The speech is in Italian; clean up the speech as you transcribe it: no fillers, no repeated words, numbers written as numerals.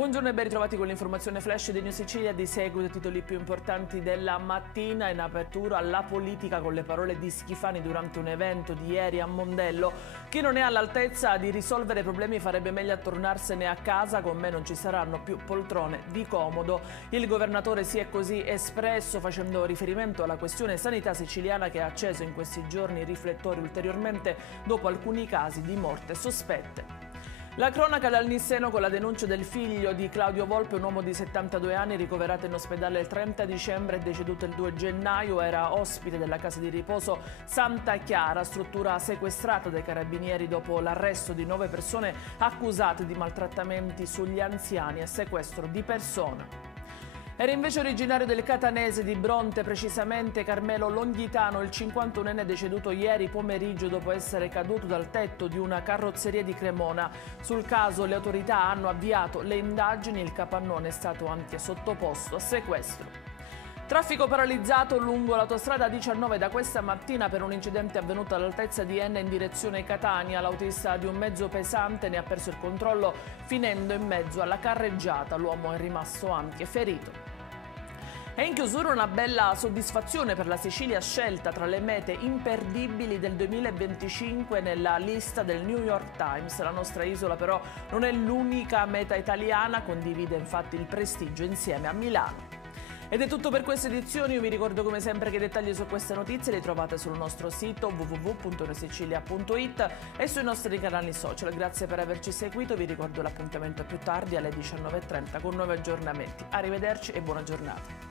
Buongiorno e ben ritrovati con l'informazione flash di New Sicilia. Di seguito i titoli più importanti della mattina. In apertura la politica con le parole di Schifani durante un evento di ieri a Mondello. Chi non è all'altezza di risolvere i problemi farebbe meglio a tornarsene a casa, con me non ci saranno più poltrone di comodo. Il governatore si è così espresso facendo riferimento alla questione sanità siciliana che ha acceso in questi giorni i riflettori ulteriormente dopo alcuni casi di morte sospette. La cronaca dal Nisseno con la denuncia del figlio di Claudio Volpe, un uomo di 72 anni ricoverato in ospedale il 30 dicembre e deceduto il 2 gennaio. Era ospite della casa di riposo Santa Chiara, struttura sequestrata dai carabinieri dopo l'arresto di 9 persone accusate di maltrattamenti sugli anziani e sequestro di persona. Era invece originario del catanese di Bronte, precisamente Carmelo Longhitano, il 51enne deceduto ieri pomeriggio dopo essere caduto dal tetto di una carrozzeria di Cremona. Sul caso le autorità hanno avviato le indagini, il capannone è stato anche sottoposto a sequestro. Traffico paralizzato lungo l'autostrada 19 da questa mattina per un incidente avvenuto all'altezza di Enna in direzione Catania. L'autista di un mezzo pesante ne ha perso il controllo finendo in mezzo alla carreggiata. L'uomo è rimasto anche ferito. E in chiusura una bella soddisfazione per la Sicilia, scelta tra le mete imperdibili del 2025 nella lista del New York Times. La nostra isola però non è l'unica meta italiana, condivide infatti il prestigio insieme a Milano. Ed è tutto per queste edizioni. Io vi ricordo come sempre che i dettagli su queste notizie li trovate sul nostro sito www.newsicilia.it e sui nostri canali social. Grazie per averci seguito, vi ricordo l'appuntamento più tardi alle 19:30 con nuovi aggiornamenti. Arrivederci e buona giornata.